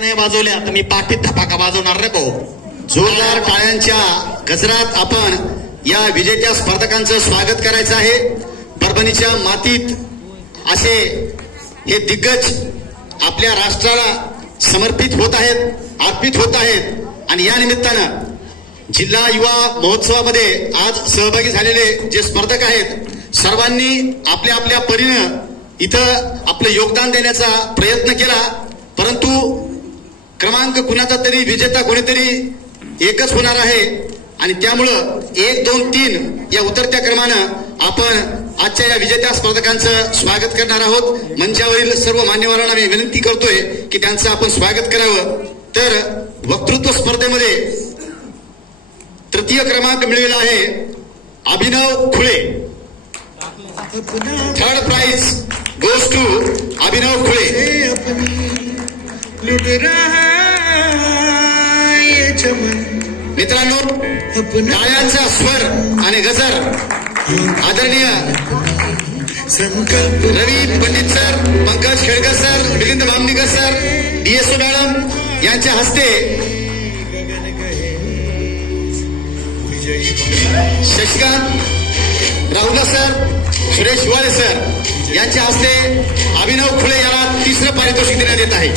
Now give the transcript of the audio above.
नाही वाजवल्या तर मी पाठीत धपाका वाजवणार रे भाऊ. जोरदार टाळ्यांच्या गजरात आपण या विजेत्या स्पर्धकांचं स्वागत करायचं आहे. परभणीच्या मातीत असे हे दिग्गज आपल्या राष्ट्राला समर्पित होत आहेत, अर्पित होत आहेत आणि या निमित्तानं जिल्हा युवा महोत्सवामध्ये आज सहभागी झालेले जे स्पर्धक आहेत सर्वांनी आपल्या आपल्या परीनं इथं आपलं योगदान देण्याचा प्रयत्न केला. परंतु क्रमांक कुणाचा तरी विजेता कोणीतरी एकच होणार आहे आणि त्यामुळं 1, 2, 3 या उतरत्या क्रमानं आपण आजच्या या विजेत्या स्पर्धकांचं स्वागत करणार आहोत. मंचावरील सर्व मान्यवरांना मी विनंती करतोय की त्यांचं आपण स्वागत करावं. तर वक्तृत्व स्पर्धेमध्ये तृतीय क्रमांक मिळविला आहे Abhinav Khule. Third prize goes to Abhinav Khule. मित्रांनो, टाळ्यांचा स्वर आणि गजर आदरणीय Ravi Pandit sir, Pankaj Khelkar sir, Milind Bamnikar sir, DSO madam यांच्या हस्ते शशिकांत राहुल सर, सुरेश शिवाळे सर यांच्या हस्ते अभिनव खुळे याला 3रं पारितोषिक देण्यात येत आहे.